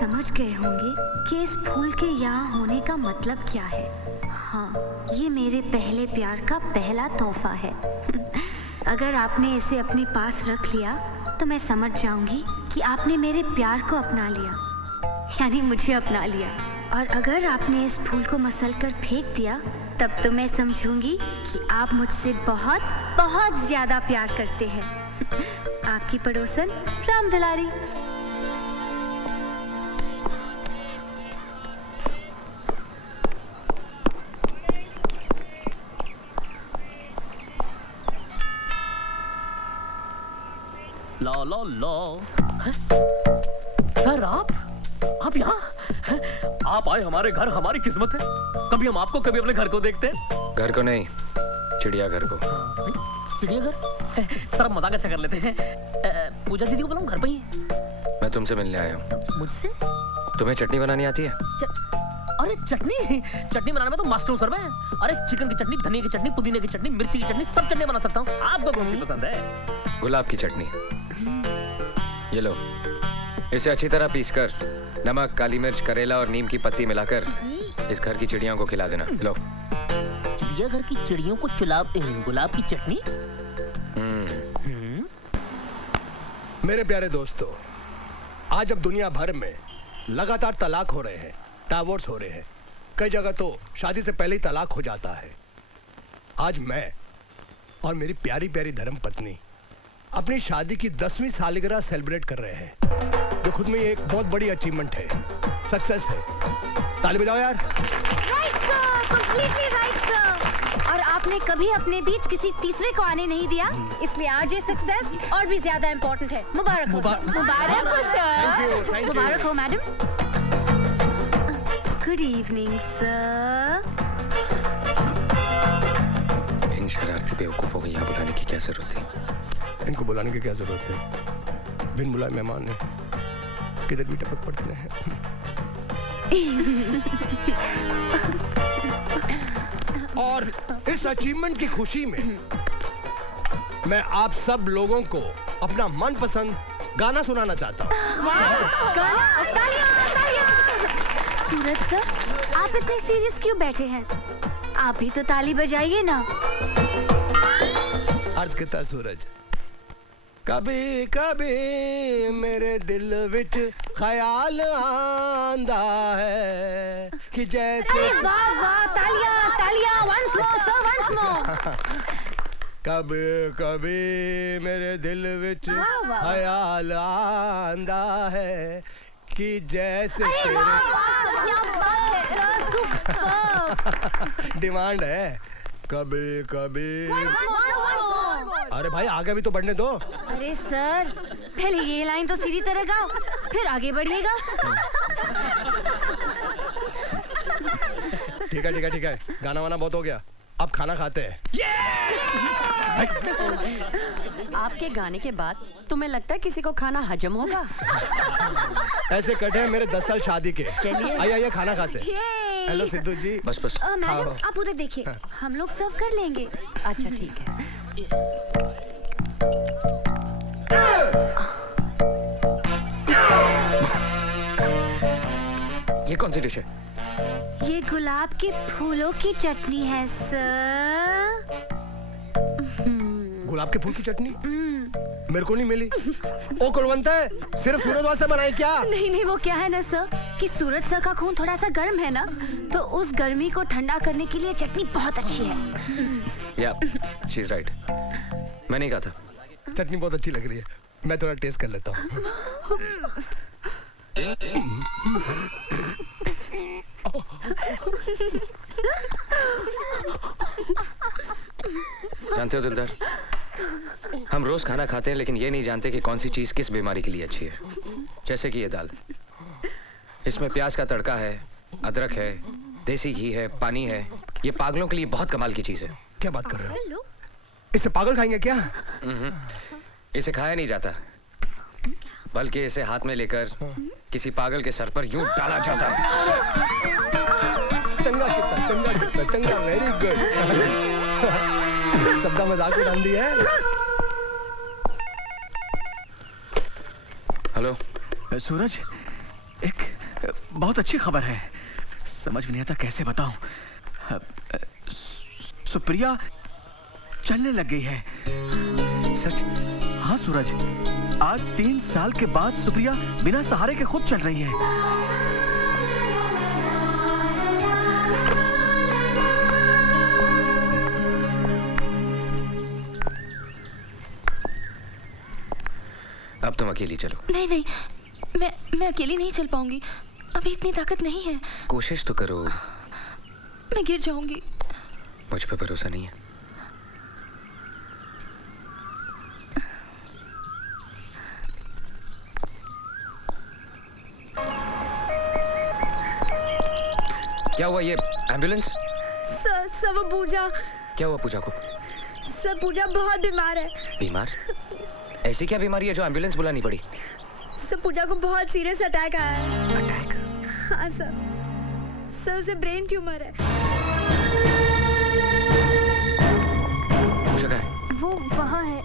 समझ गए होंगे कि इस फूल के यहाँ होने का मतलब क्या है। हाँ, ये मेरे पहले प्यार का पहला तोहफा है। अगर आपने इसे अपने पास रख लिया तो मैं समझ जाऊंगी कि आपने मेरे प्यार को अपना लिया, यानी मुझे अपना लिया। और अगर आपने इस फूल को मसल कर फेंक दिया तब तो मैं समझूंगी कि आप मुझसे बहुत बहुत ज्यादा प्यार करते हैं। आपकी पड़ोसन राम दुलारी। लो लो लो। सर आप यहाँ? आप आए हमारे घर, हमारी किस्मत है। कभी हम आपको, कभी अपने घर को देखते हैं। घर को नहीं, चिड़ियाघर को। चिड़ियाघर? सर आप मजाक अच्छा कर लेते हैं। पूजा दीदी को बुलाऊं, घर पे ही है। मैं तुमसे मिलने आया हूँ। मुझसे? तुम्हें चटनी बनानी आती है? अरे चटनी बनाने में तो मास्टर हूँ सर मैं। अरे चिकन की चटनी, धनिया की चटनी, पुदीने की चटनी, मिर्ची की चटनी, सब चटनी बना सकता हूँ। आपको कौन सी पसंद है? गुलाब की चटनी। ये लो, इसे अच्छी तरह पीसकर नमक, काली मिर्च, करेला और नीम की पत्ती मिलाकर इस घर की चिड़ियों को खिला देना। लो। चिड़ियाघर की चिड़ियों को गुलाब की चटनी? मेरे प्यारे दोस्तों, आज जब दुनिया भर में लगातार तलाक हो रहे हैं, डाइवोर्स हो रहे हैं, कई जगह तो शादी से पहले ही तलाक हो जाता है, आज मैं और मेरी प्यारी प्यारी धर्मपत्नी अपनी शादी की 10वीं सालगिरह सेलिब्रेट कर रहे हैं, जो खुद में एक बहुत बड़ी अचीवमेंट है, सक्सेस है। ताली बजाओ यार। Right sir, completely right sir. और आपने कभी अपने बीच किसी तीसरे को आने नहीं दिया, इसलिए आज ये सक्सेस और भी ज्यादा इम्पोर्टेंट है। मुबारक हो सर। मुबारक हो मैडम। Good evening sir. इन शरारती बेवकूफों को यहाँ बुलाने की क्या जरूरत थी? इनको बुलाने की क्या जरूरत है? बिन बुलाए मेहमान ने किधर भी टपक पड़ते हैं। और इस अचीवमेंट की खुशी में मैं आप सब लोगों को अपना मनपसंद गाना सुनाना चाहता हूँ। गाना? सूरज सर, आप इतने सीरियस क्यों बैठे हैं? आप भी तो ताली बजाइए ना। अर्ज किता सूरज, कभी कभी मेरे दिल विच ख्याल आंदा है कि जैसे। अरे वाह वाह, तालियां तालियां, once more sir, once more। कभी कभी मेरे दिल विच ख्याल आंदा है कि जैसे डिमांड है कभी कभी। अरे भाई आगे भी तो बढ़ने दो। अरे सर, पहले ये लाइन तो सीधी तरह गाओ, फिर आगे बढ़िएगा। ठीक है ठीक है, गाना वाना बहुत हो गया, अब खाना खाते हैं। आपके गाने के बाद तुम्हें लगता है किसी को खाना हजम होगा? ऐसे कटे हैं मेरे 10 साल शादी के। चलिए आइए खाना खाते हैं। हेलो सिद्धू जी। बस मैडम आप उधर देखिए, हम लोग सर्व कर लेंगे। अच्छा ठीक है। ये कौन सी डिश है? ये गुलाब के फूलों की चटनी है सर। गुलाब के फूल की चटनी मेरे को नहीं मिली। ओ कुलवंता है, सिर्फ सूरज वास्ते बनाई क्या? नहीं, वो क्या है ना सर कि सूरज सर का खून थोड़ा सा गर्म है ना, तो उस गर्मी को ठंडा करने के लिए चटनी बहुत अच्छी है। या, शी इज राइट। मैं नहीं कहा था। चटनी बहुत अच्छी लग रही है, मैं थोड़ा टेस्ट कर लेता हूँ। जानते हो दिलदार, हम रोज खाना खाते हैं लेकिन ये नहीं जानते कि कौन सी चीज किस बीमारी के लिए अच्छी है। जैसे कि ये दाल, इसमें प्याज का तड़का है, अदरक है, देसी घी है, पानी है। ये पागलों के लिए बहुत कमाल की चीज है। क्या बात कर रहे हो? इसे पागल खाएंगे क्या? इसे खाया नहीं जाता, बल्कि इसे हाथ में लेकर किसी पागल के सर पर यूं डाला जाता है। चंगा, वेरी गुड। शब्दा मजाक उड़ान दी है। हेलो सूरज, एक बहुत अच्छी खबर है। समझ में नहीं आता कैसे बताऊं। सुप्रिया चलने लग गई है। सच? हाँ सूरज, आज 3 साल के बाद सुप्रिया बिना सहारे के खुद चल रही है। अब तुम अकेली चलो। नहीं नहीं, मैं अकेली नहीं चल पाऊंगी। अभी इतनी ताकत नहीं है। कोशिश तो करो। मैं गिर जाऊंगी। मुझ पे भरोसा नहीं है? क्या हुआ? ये एम्बुलेंस? सर वो पूजा। क्या हुआ पूजा को? सर पूजा बहुत बीमार है। बीमार? ऐसी क्या बीमारी है जो एम्बुलेंस बुलानी पड़ी? सर पूजा को बहुत सीरियस अटैक आया है। अटैक? हाँ सर उसे ब्रेन ट्यूमर है। पूजा कहाँ है? वो वहाँ है।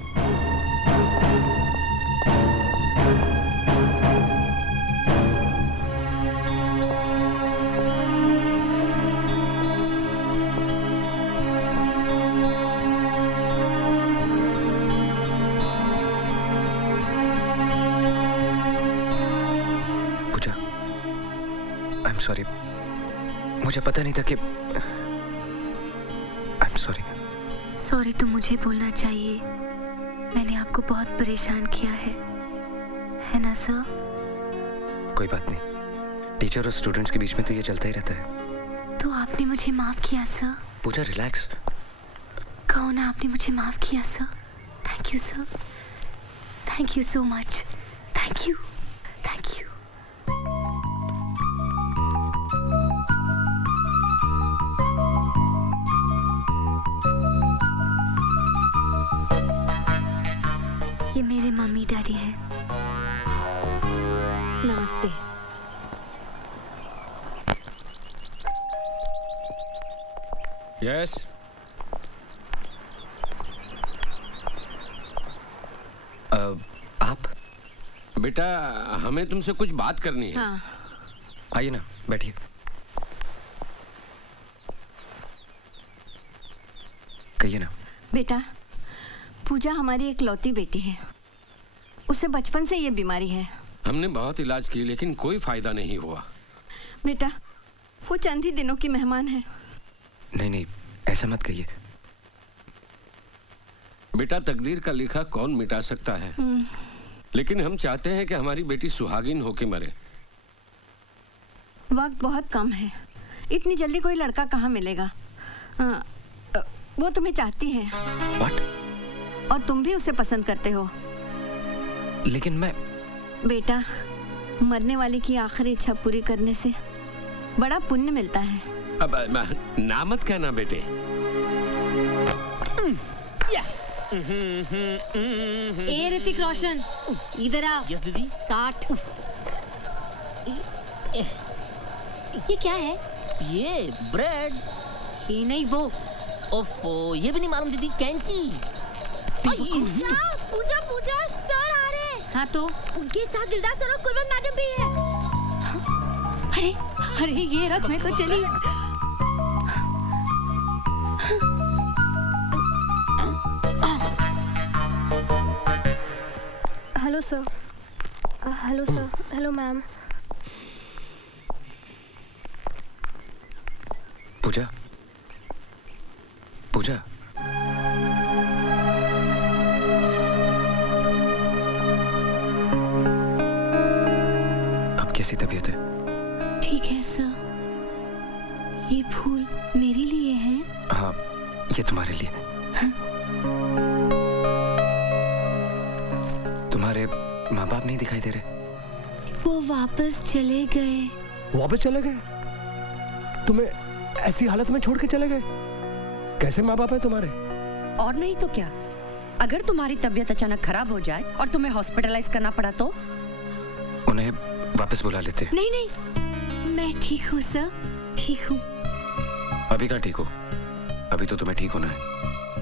सॉरी, मुझे पता नहीं था कि आई एम सॉरी। सॉरी तो मुझे बोलना चाहिए। मैंने आपको बहुत परेशान किया है ना सर? कोई बात नहीं, टीचर और स्टूडेंट्स के बीच में तो ये चलता ही रहता है। तो आपने मुझे माफ किया सर? पूजा रिलैक्स। कहो ना आपने मुझे माफ किया sir. Thank you sir, thank you so much. Thank you, thank you. ये मेरे मम्मी डैडी हैं। नमस्ते। यस। आप? बेटा हमें तुमसे कुछ बात करनी है। हाँ। आइए ना, बैठिए। कहिए ना। बेटा, पूजा हमारी इकलौती बेटी है। उसे बचपन से ये बीमारी है। हमने बहुत इलाज किए लेकिन कोई फायदा नहीं हुआ। बेटा, वो चंद ही दिनों की मेहमान है। नहीं नहीं, ऐसा मत कहिए। बेटा तकदीर का लिखा कौन मिटा सकता है, लेकिन हम चाहते हैं कि हमारी बेटी सुहागिन होके मरे। वक्त बहुत कम है, इतनी जल्दी कोई लड़का कहाँ मिलेगा। वो तुम्हें चाहती है। What? और तुम भी उसे पसंद करते हो। लेकिन मैं... बेटा, मरने वाले की आखिरी इच्छा पूरी करने से बड़ा पुण्य मिलता है। अब ना मत कहना बेटे। ए ऋतिक रोशन, इधर आ। यस दीदी। काट। ये क्या है? ये ब्रेड। ये नहीं वो। ओफो, ये भी नहीं मालूम दीदी। कैंची। पूजा पूजा सर आ रहे हैं। हाँ तो उनके साथ दिलदार सर और कुलवंत मैडम भी है। अरे अरे ये रथ में तो चली। Hello sir. Hello sir. Hello ma'am. Pooja, Pooja, अब कैसी तबीयत है? ठीक है सर। ये फूल मेरे लिए हैं? हाँ, ये तुम्हारे लिए। तुम्हारे माँ बाप नहीं दिखाई दे रहे? वो वापस चले गए। वापस चले गए? तुम्हें ऐसी हालत में छोड़ के चले गए? कैसे माँ बाप है तुम्हारे? और नहीं तो क्या, अगर तुम्हारी तबीयत अचानक खराब हो जाए और तुम्हें हॉस्पिटलाइज करना पड़ा तो? उन्हें वापस बुला लेते। नहीं नहीं, मैं ठीक हूँ सर, ठीक हूँ। अभी कहाँ ठीक हो? अभी तो तुम्हें ठीक होना है।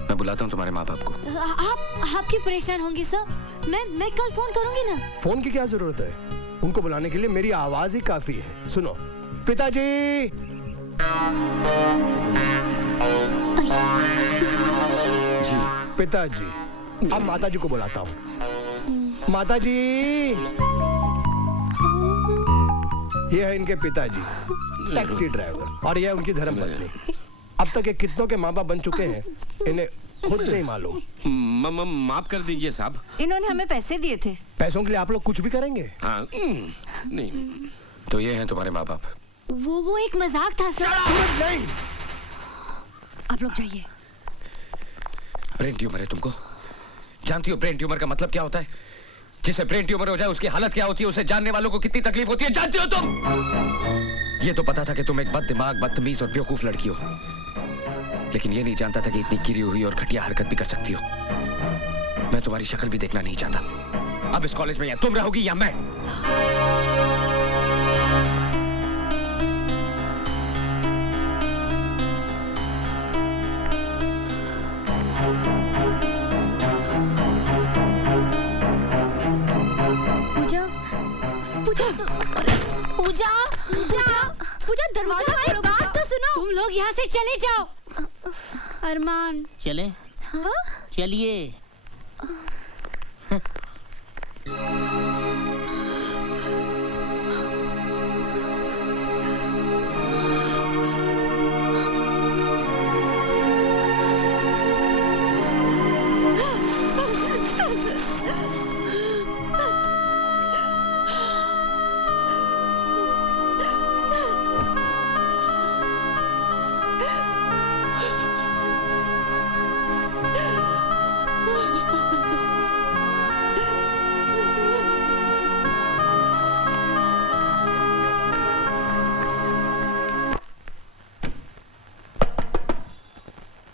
मैं बुलाता हूँ तुम्हारे माँ बाप को। आप क्यों परेशान होंगे सर? मैं कल फोन करूंगी ना। फोन की क्या जरूरत है? उनको बुलाने के लिए मेरी आवाज ही काफी है। सुनो, पिताजी। जी पिताजी। अब माताजी को बुलाता हूँ। माताजी। ये है इनके पिताजी, टैक्सी ड्राइवर, और यह है उनकी धर्मपत्नी। अब तक ये कितनों के माँ बाप बन चुके हैं, इन्हें खुद नहीं मालूम। माफ कर दीजिए साहब। इन्होंने हमें पैसे दिए थे। पैसों के लिए आप लोग कुछ भी करेंगे? हाँ, नहीं। तो ये हैं तुम्हारे माँ बाप? वो एक मजाक था सर। नहीं। आप लोग जाइए। ब्रेन ट्यूमर है तुमको? जानती हो ब्रेन ट्यूमर का मतलब क्या होता है? जिसे ब्रेन ट्यूमर हो जाए उसकी हालत क्या होती है, उसे जानने वालों को कितनी तकलीफ होती है, जानती हो तुम? ये तो पता था कि तुम एक बददिमाग, बदतमीज और बेवकूफ लड़की हो, लेकिन ये नहीं जानता था कि इतनी गिरी हुई और घटिया हरकत भी कर सकती हो। मैं तुम्हारी शक्ल भी देखना नहीं चाहता। अब इस कॉलेज में या तुम रहोगी या मैं। पूजा, पूजा दरवाजा खोलो। बात तो सुनो। तुम लोग यहाँ से चले जाओ। अरमान चले? हाँ? चलिए।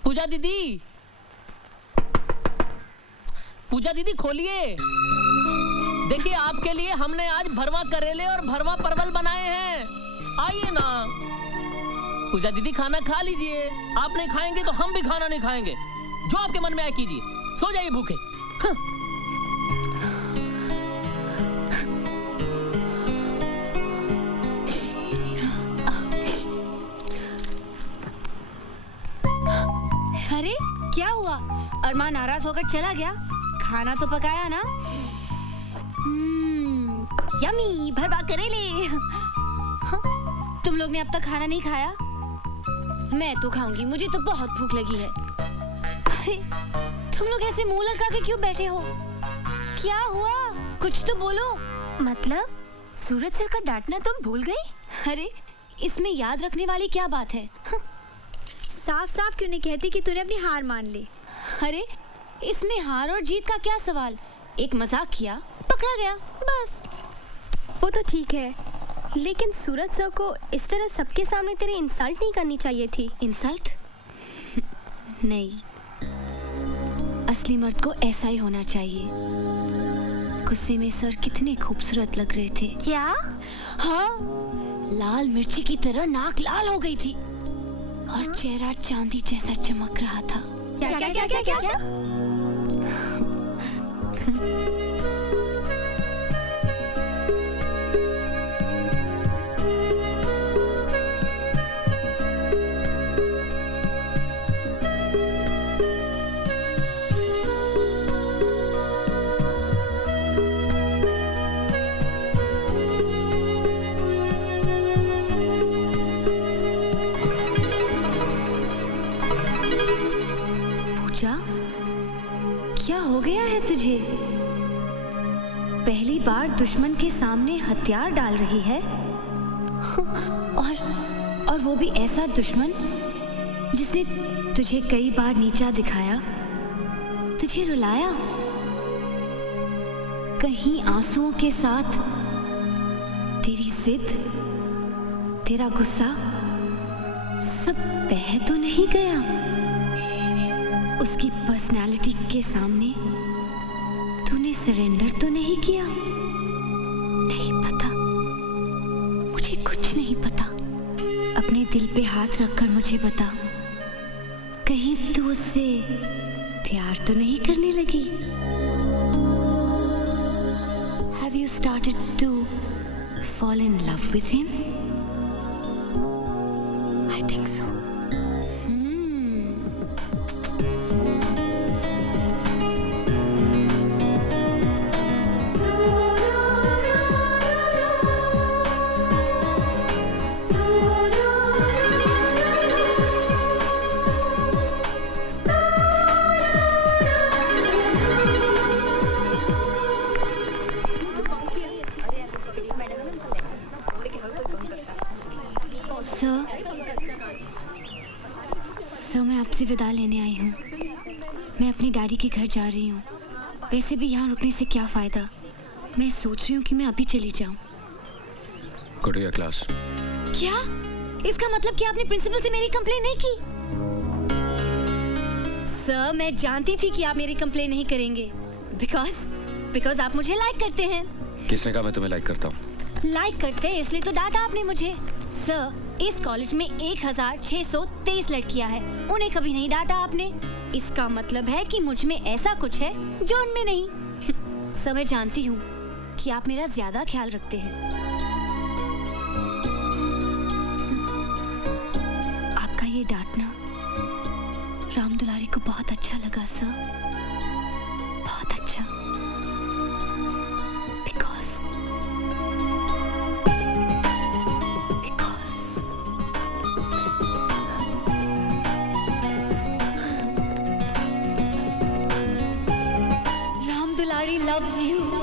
पूजा दीदी, पूजा दीदी खोलिए। देखिए आपके लिए हमने आज भरवा करेले और भरवा परवल बनाए हैं, आइए ना। पूजा दीदी खाना खा लीजिए। आप नहीं खाएंगे तो हम भी खाना नहीं खाएंगे। जो आपके मन में आए कीजिए, सो जाइए भूखे। हाँ। अरे क्या हुआ? अरमान नाराज होकर चला गया? खाना तो पकाया ना? यमी भरवा करेले। हाँ, तुम लोग ने अब तक खाना नहीं खाया? मैं तो खाऊंगी, मुझे तो बहुत भूख लगी है। अरे तुम लोग ऐसे मुंह लटका के क्यों बैठे हो? क्या हुआ? कुछ तो बोलो। मतलब सूरज सर का डांटना तुम भूल गई? अरे इसमें याद रखने वाली क्या बात है? साफ साफ क्यों नहीं कहती कि तूने अपनी हार मान ली? अरे इसमें हार और जीत का क्या सवाल? एक मजाक किया, पकड़ा गया, बस। वो तो ठीक है, लेकिन सूरज सर को इस तरह सबके सामने तेरी इंसल्ट नहीं करनी चाहिए थी। इंसल्ट? नहीं, असली मर्द को ऐसा ही होना चाहिए। गुस्से में सर कितने खूबसूरत लग रहे थे। क्या? हाँ, लाल मिर्ची की तरह नाक लाल हो गई थी और चेहरा चांदी जैसा चमक रहा था। क्या क्या क्या क्या क्या, क्या? क्या हो गया है तुझे? पहली बार दुश्मन के सामने हथियार डाल रही है और वो भी ऐसा दुश्मन जिसने तुझे कई बार नीचा दिखाया, तुझे रुलाया, कहीं आंसुओं के साथ तेरी जिद, तेरा गुस्सा सब बह तो नहीं गया? उसकी पर्सनालिटी के सामने तूने सरेंडर तो नहीं किया? नहीं पता, मुझे कुछ नहीं पता। अपने दिल पे हाथ रखकर मुझे बता, कहीं तू उससे प्यार तो नहीं करने लगी? Have you started to fall in love with him? I think so. Sir मैं आपसे विदा लेने आई हूँ। मैं अपनी डैडी के घर जा रही हूँ। वैसे भी यहाँ रुकने से क्या फ़ायदा। मैं सोच रही हूँ कि मैं अभी चली जाऊँ। Go to your class. क्या? इसका मतलब कि आपने प्रिंसिपल से मेरी कंप्लेन नहीं की? सर मैं जानती थी कि आप मेरी कंप्लेन नहीं करेंगे। बिकॉज आप मुझे लाइक करते हैं। किसने कहा मैं तुम्हें लाइक करता हूँ? लाइक करते हैं इसलिए तो डांटा आपने मुझे। सर इस कॉलेज में 1623 लड़कियां हैं, उन्हें कभी नहीं डांटा आपने। इसका मतलब है कि मुझ में ऐसा कुछ है जो उनमें नहीं। सर मैं जानती हूँ कि आप मेरा ज्यादा ख्याल रखते हैं। आपका ये डांटना राम दुलारी को बहुत अच्छा लगा सर, बहुत अच्छा। Loves you.